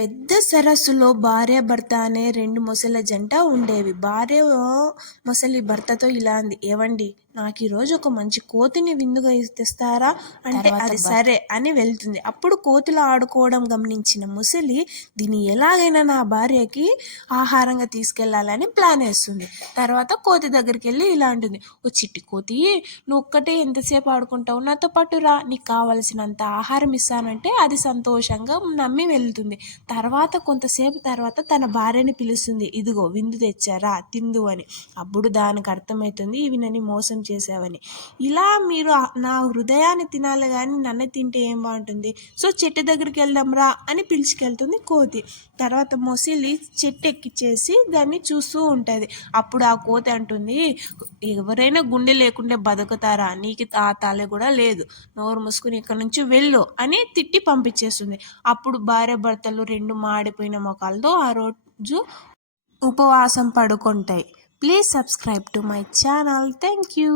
పెద్ద సరస్సులో భార్యాభర్త అనే రెండు మొసళ్ళ జంట ఉండేవి. భార్య మొసలి భర్తతో ఇలా అంది, ఏవండి, నాకు ఈరోజు ఒక మంచి కోతిని విందుగా తెస్తారా అంటే అది సరే అని వెళ్తుంది. అప్పుడు కోతిలో ఆడుకోవడం గమనించిన ముసలి దీన్ని ఎలాగైనా నా భార్యకి ఆహారంగా తీసుకెళ్లాలని ప్లాన్ వేస్తుంది. తర్వాత కోతి దగ్గరికి వెళ్ళి ఇలా అంటుంది, ఓ చిట్టి కోతి, నువ్వు ఒక్కటే ఎంతసేపు ఆడుకుంటావు, నాతో పాటు రా, నీకు కావలసినంత ఆహారం ఇస్తానంటే అది సంతోషంగా నమ్మి వెళ్తుంది. తర్వాత కొంతసేపు తర్వాత తన భార్యని పిలుస్తుంది, ఇదిగో విందు తెచ్చారా, తిందు అని. అప్పుడు దానికి అర్థమవుతుంది, ఇవి నన్ను మోసం చేసావని. ఇలా మీరు నా హృదయాన్ని తినాలి కానీ నన్ను తింటే ఏం బాగుంటుంది, సో చెట్టు దగ్గరికి వెళ్దాం రా అని పిలుచుకెళ్తుంది కోతి. తర్వాత మొసలి చెట్టు ఎక్కిచ్చేసి దాన్ని చూస్తూ ఉంటుంది. అప్పుడు ఆ కోతి అంటుంది, ఎవరైనా గుండె లేకుంటే బతుకుతారా, నీకు ఆ తల కూడా లేదు, నోరు మూసుకుని ఇక్కడ నుంచి వెళ్ళు అని తిట్టి పంపించేస్తుంది. అప్పుడు భార్య భర్తలు రెండు మాడిపోయిన మొఖాలతో ఆ రోజు ఉపవాసం పడుకుంటాయి. Please subscribe to my channel. Thank you.